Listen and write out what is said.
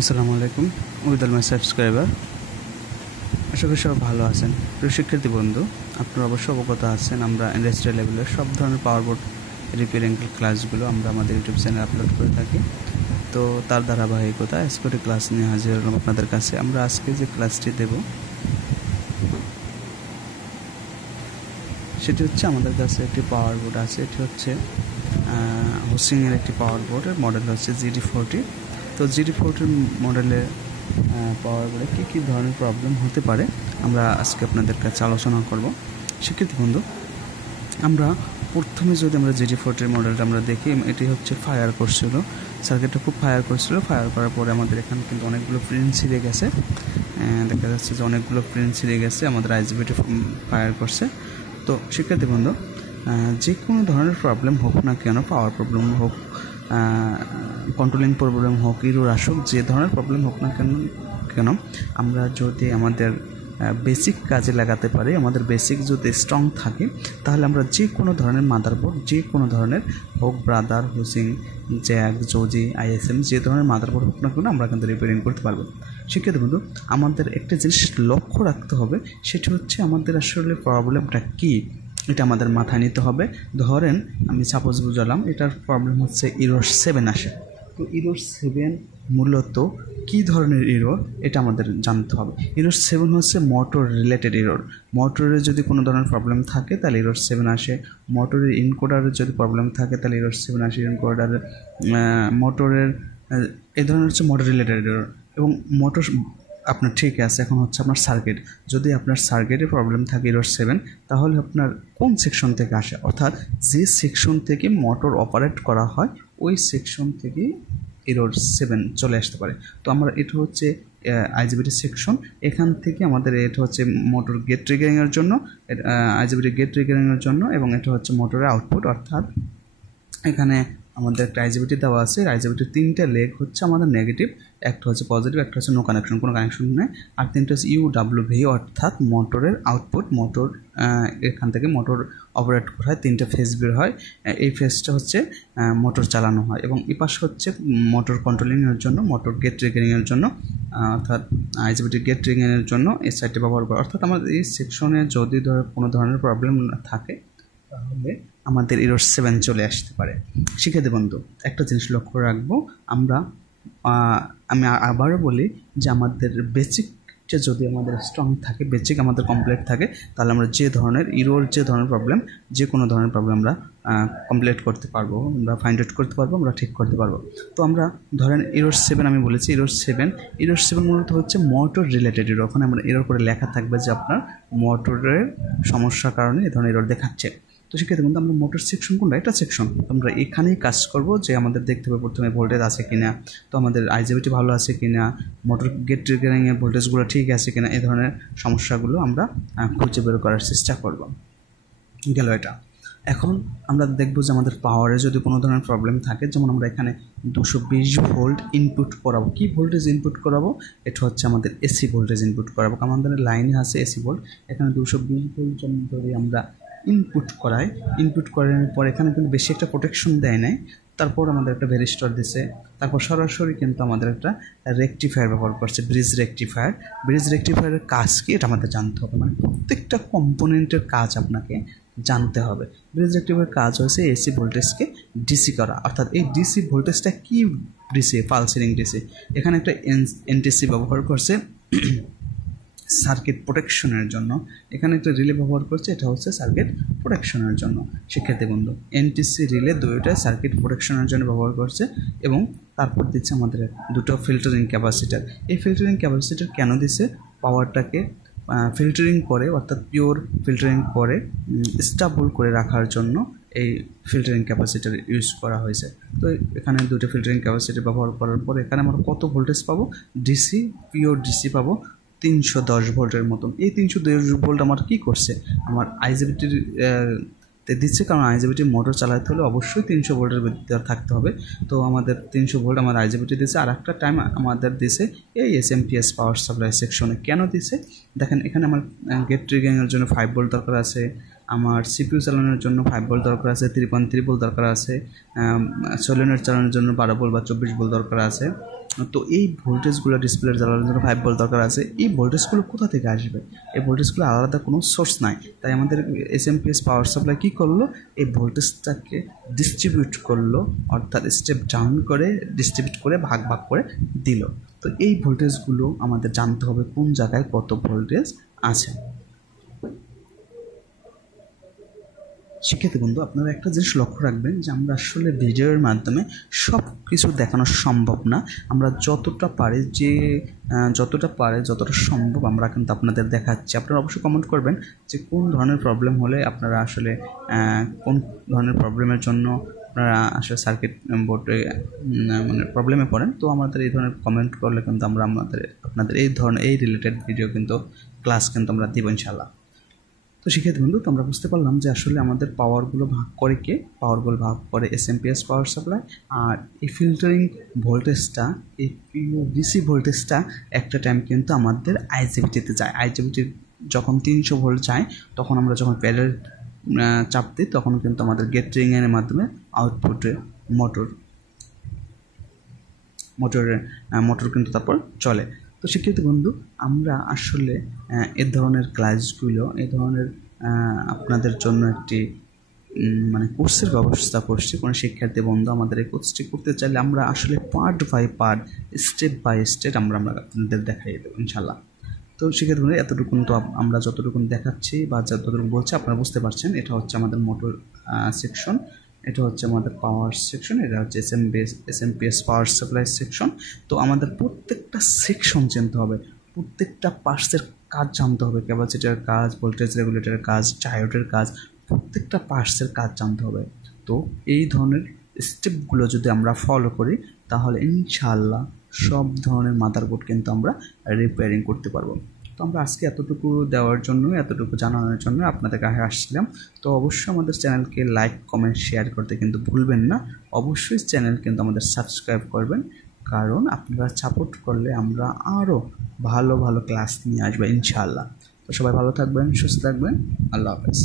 আসসালামু আলাইকুম with all my subscriber. আশা করি সবাই ভালো আছেন। প্রিয় শিক্ষার্থী বন্ধু, আপনারা অবশ্যই অবগত আছেন আমরা ইন্ডাস্ট্রিয়াল লেভেলের সব ধরনের পাওয়ার বোর্ড রিপেয়ারিং ক্লাসগুলো আমরা আমাদের ইউটিউব চ্যানেলে আপলোড করে থাকি। তো তার ধারাবাহিকতা এসকোটি ক্লাস নিয়ে হাজির হলাম আপনাদের কাছে। আমরা আজকে যে ক্লাসটি দেব সেটি হচ্ছে, আমাদের কাছে একটি পাওয়ার বোর্ড আছে। এটি হচ্ছে হসিংয়ের একটি পাওয়ার বোর্ডের মডেল হচ্ছে gd-40। তো gd-40 মডেলের পাওয়ার বোর্ডে কী কী ধরনের প্রবলেম হতে পারে আমরা আজকে আপনাদের কাছে আলোচনা করব। শিক্ষার্থী বন্ধু, আমরা প্রথমে যদি আমরা gd-40 মডেলটা আমরা দেখি, এটি হচ্ছে ফায়ার করছিল, সার্কিটটা খুব ফায়ার করছিল। ফায়ার করার পরে আমাদের এখানে কিন্তু অনেকগুলো প্রিন্ট ছিঁড়ে গেছে, দেখা যাচ্ছে যে অনেকগুলো প্রিন্ট ছিঁড়ে গেছে, আমাদের আইজিবিটি ফায়ার করছে। তো শিক্ষার্থী বন্ধু, যে কোনো ধরনের প্রবলেম হোক না কেন, পাওয়ার প্রবলেম হোক, কন্ট্রোলিং প্রবলেম হোক, ইরর আসুক, যে ধরনের প্রবলেম হোক না কেন আমরা যদি আমাদের বেসিক কাজে লাগাতে পারি, আমাদের বেসিক যদি স্ট্রং থাকে, তাহলে আমরা যে কোনো ধরনের মাদারবোর্ড, যে কোনো ধরনের হোক, ব্রাদার, হুসিং, জ্যাক, জোজি, আইএসএম, যে ধরনের মাদারবোর্ড হোক না কেন আমরা কিন্তু রিপেয়ারিং করতে পারবো। শিক্ষার্থী বন্ধু, আমাদের একটা জিনিস লক্ষ্য রাখতে হবে, সেটি হচ্ছে আমাদের আসলে প্রবলেমটা কী, এটা আমাদের মাথায় নিতে হবে। ধরেন আমি সাপোজ বুঝালাম এটার প্রবলেম হচ্ছে ইরর 7 আসে। তো ইরর 7 মূলত কী ধরনের ইরর এটা আমাদের জানতে হবে। ইরর 7 হচ্ছে মোটর রিলেটেড ইরর। মোটরের যদি কোনো ধরনের প্রবলেম থাকে তাহলে ইরর 7 আসে। মোটরের ইনকোডারের যদি প্রবলেম থাকে তাহলে ইরর 7 আসে। ইনকোডারের মোটরের এই ধরনের হচ্ছে মোটর রিলেটেড ইরর। এবং মোটর আপনার ঠিক আছে, এখন হচ্ছে আপনার সার্কিট, যদি আপনার সার্কিটের প্রবলেম থাকে ইরর 7, তাহলে আপনার কোন সেকশন থেকে আসে, অর্থাৎ যে সেকশন থেকে মোটর অপারেট করা হয় ওই সেকশন থেকে ইরর 7 চলে আসতে পারে। তো আমরা এটা হচ্ছে আইজিবিটি সেকশন, এখান থেকে আমাদের এটা হচ্ছে মোটর গেট ট্রিগারিংয়ের জন্য, আইজিবিটি গেট ট্রিগারিংয়ের জন্য, এবং এটা হচ্ছে মোটরের আউটপুট। অর্থাৎ এখানে আমাদের একটা আইজিবিটি দেওয়া আছে, আইজিবিটির 3টে লেগ হচ্ছে আমাদের নেগেটিভ, একটা হচ্ছে পজিটিভ, একটা হচ্ছে নো কানেকশন, কোনো কানেকশন নেই, আর 3টা হচ্ছে ইউডাব্লিউভি, অর্থাৎ মোটরের আউটপুট। মোটর এখান থেকে মোটর অপারেট করা হয়, 3টে ফেজ বের হয়, এই ফেজটা হচ্ছে মোটর চালানো হয়, এবং এই পাশে হচ্ছে মোটর কন্ট্রোলিংয়ের জন্য, মোটর গেট ট্রিগারিংয়ের জন্য, অর্থাৎ আইজিবিটি গেট ট্রিগারিংয়ের জন্য এই সাইডটি ব্যবহার করা। অর্থাৎ আমাদের এই সেকশনে যদি কোনো ধরনের প্রবলেম থাকে তাহলে আমাদের ইরর 7 চলে আসতে পারে। শিক্ষার্থী বন্ধু, একটা জিনিস লক্ষ্য রাখবো, আমি আবারও বলি যে আমাদের বেসিকটা যদি আমাদের স্ট্রং থাকে, বেসিক আমাদের কমপ্লিট থাকে, তাহলে আমরা যে ধরনের ইরর, যে ধরনের প্রবলেম, যে কোনো ধরনের প্রবলেম আমরা কমপ্লিট করতে পারবো, আমরা ফাইন্ড আউট করতে পারবো, আমরা ঠিক করতে পারবো। তো আমরা ধরেন ইরর 7 আমি বলেছি, ইরর 7 মূলত হচ্ছে মোটর রিলেটেড ইরর। ওখানে আমরা ইরর করে লেখা থাকবে যে আপনার মোটরের সমস্যার কারণে এই ধরনের ইরর দেখাচ্ছে। তো সেক্ষেত্রে কিন্তু আমরা মোটর সেকশন কোনটা, এটা সেকশন, আমরা এখানেই কাজ করব যে আমাদের দেখতে হবে প্রথমে ভোল্টেজ আছে কিনা, তো আমাদের আইজিবিটি ভালো আছে কিনা, মোটর গেট ট্রিগারিংয়ের ভোল্টেজগুলো ঠিক আছে কিনা, এই ধরনের সমস্যাগুলো আমরা খুঁজে বের করার চেষ্টা করব। গেল এটা। এখন আমরা দেখব যে আমাদের পাওয়ারে যদি কোনো ধরনের প্রবলেম থাকে, যেমন আমরা এখানে 220 ভোল্ট ইনপুট করাবো। কি ভোল্টেজ ইনপুট করাবো? এটা হচ্ছে আমাদের এসি ভোল্টেজ ইনপুট করাবো, কারণ আমাদের লাইনে আছে এসি ভোল্ট। এখানে 220 ভোল্ট যদি আমরা ইনপুট করানোর পর এখানে কিন্তু বেশি একটা প্রোটেকশন দেয় নাই, তারপর আমাদের একটা ভেরিস্টর দিছে, তারপর সরাসরি কিন্তু আমাদের একটা রেকটিফায়ার ব্যবহার করছে, ব্রিজ রেকটিফায়ারের কাজ কি এটা আমাদের জানতে হবে, মানে প্রত্যেকটা কম্পোনেন্টের কাজ আপনাকে জানতে হবে। ব্রিজ রেকটিফায়ারের কাজ হচ্ছে এসি ভোল্টেজকে ডিসি করা, অর্থাৎ এই ডিসি ভোল্টেজটা কি ডিসি, পালসিং ডিসি। এখানে একটা এনটিসি ব্যবহার করছে সার্কিট প্রোটেকশনের জন্য, এখানে একটা রিলে ব্যবহার করছে, এটা হচ্ছে সার্কিট প্রোটেকশনের জন্য। শিক্ষার্থী বন্ধু, এনটিসি রিলে দুইটা সার্কিট প্রোটেকশনের জন্য ব্যবহার করছে, এবং তারপর দিচ্ছে আমাদের দুটো ফিল্টারিং ক্যাপাসিটার। এই ফিল্টারিং ক্যাপাসিটার কেন দিচ্ছে? পাওয়ারটাকে ফিল্টারিং করে, অর্থাৎ পিওর ফিল্টারিং করে স্টেবল করে রাখার জন্য এই ফিল্টারিং ক্যাপাসিটার ইউজ করা হয়েছে। তো এখানে দুটো ফিল্টারিং ক্যাপাসিটার ব্যবহার করার পর এখানে আমরা কত ভোল্টেজ পাবো? ডিসি, পিওর ডিসি পাবো 310 ভোল্টের মতন। এই 310 ভোল্ট আমার কী করছে? আমার আইজিবিটির দিচ্ছে, কারণ আইজিবিটি মোটর চালাতে হলে অবশ্যই 300 ভোল্টের ভিতরে থাকতে হবে। তো আমাদের 300 ভোল্ট আমার আইজিবিটি দিচ্ছে। আর একটা টাইম আমাদের দিছে এই এসএমপিএস পাওয়ার সাপ্লাই সেকশনে। কেন দিছে? দেখেন, এখানে আমার গেট ট্রিগারিংয়ের জন্য 5 ভোল্ট দরকার আছে, আমার সিপিইউ চালানোর জন্য 5 ভোল্ট দরকার আছে, 3.3 ভোল্ট দরকার আছে, সলিনয়েড চালানোর জন্য 12 ভোল্ট বা 24 ভোল্ট দরকার আছে, তো এই ভোল্টেজগুলো ডিসপ্লে জ্বালানোর জন্য 5 ভোল্ট দরকার আছে। এই ভোল্টেজগুলো কোথা থেকে আসবে? এই ভোল্টেজগুলো আলাদা কোনো সোর্স নাই, তাই আমাদের এসএমপিএস পাওয়ার সাপ্লাই কী করলো, এই ভোল্টেজটাকে ডিস্ট্রিবিউট করলো, অর্থাৎ স্টেপ ডাউন করে ডিস্ট্রিবিউট করে ভাগ ভাগ করে দিল। তো এই ভোল্টেজগুলো আমাদের জানতে হবে কোন জায়গায় কত ভোল্টেজ আছে। শিক্ষার্থী বন্ধু, আপনারা একটা জিনিস লক্ষ্য রাখবেন যে আমরা আসলে ভিডিওর মাধ্যমে সব কিছু দেখানো সম্ভব না। আমরা যতটা সম্ভব আমরা কিন্তু আপনাদের দেখাচ্ছি। আপনারা অবশ্যই কমেন্ট করবেন যে কোন ধরনের প্রবলেম হলে আপনারা আসলে কোন ধরনের প্রবলেমের জন্য আপনারা আসলে সার্কিট বোর্ডে মানে প্রবলেমে পড়েন। তো আমাদের এই ধরনের কমেন্ট করলে কিন্তু আমরা আপনাদের এই রিলেটেড ভিডিও কিন্তু ক্লাস কিন্তু আমরা দিব ইনশাআল্লাহ। তো শিক্ষার্থী বন্ধু, তো আমরা বুঝতে পারলাম যে আসলে আমাদের পাওয়ারগুলো ভাগ করে কে? পাওয়ারগুলো ভাগ করে এসএমপিএস পাওয়ার সাপ্লাই। আর এই ফিল্টারিং ভোল্টেজটা, এই পিওভিসি ভোল্টেজটা একটা টাইম কিন্তু আমাদের আইজিবিটিতে যায়। আইজিবিটি যখন 300 ভোল্ট যায়, তখন আমরা যখন প্যাডেল চাপ দিই তখন কিন্তু আমাদের গেট রিংয়ের মাধ্যমে আউটপুটে মোটর কিন্তু তারপর চলে। তো শিক্ষার্থী বন্ধু, আমরা আসলে এ ধরনের ক্লাসগুলো, এ ধরনের আপনাদের জন্য একটি মানে কোর্সের ব্যবস্থা করছি। কোনো শিক্ষার্থী বন্ধু আমাদের এই কোর্সটি করতে চাইলে আমরা আসলে part by part, step by step আমরা আপনাদের দেখাই দেবো ইনশাল্লাহ। তো শিক্ষার্থী বন্ধু, এতটুকু তো আমরা যতটুকু দেখাচ্ছি বা যতটুকু বলছি আপনারা বুঝতে পারছেন। এটা হচ্ছে আমাদের মোটর সেকশন, এটা হচ্ছে আমাদের পাওয়ার সেকশন, এটা হচ্ছে এসএমপিএস পাওয়ার সাপ্লাই সেকশন। তো আমাদের প্রত্যেকটা সেকশন জানতে হবে, প্রত্যেকটা পার্টসের কাজ জানতে হবে, ক্যাপাসিটারের কাজ, ভোল্টেজ রেগুলেটরের কাজ, ডায়োডের কাজ, প্রত্যেকটা পার্টসের কাজ জানতে হবে। তো এই ধরনের স্টেপগুলো যদি আমরা ফলো করি তাহলে ইনশাআল্লাহ সব ধরনের মাদারবোর্ড কিন্তু আমরা রিপেয়ারিং করতে পারবো। তো আমরা আজকে এতটুকু দেওয়ার জন্য, এতটুকু জানানোর জন্য আপনাদের কাছে আসছিলাম। তো অবশ্যই আমাদের চ্যানেলকে লাইক, কমেন্ট, শেয়ার করতে কিন্তু ভুলবেন না। অবশ্যই চ্যানেল কিন্তু আমাদের সাবস্ক্রাইব করবেন, কারণ আপনারা সাপোর্ট করলে আমরা আরও ভালো ভালো ক্লাস নিয়ে আসবো ইনশাআল্লাহ। তো সবাই ভালো থাকবেন, সুস্থ থাকবেন। আল্লাহ হাফেজ।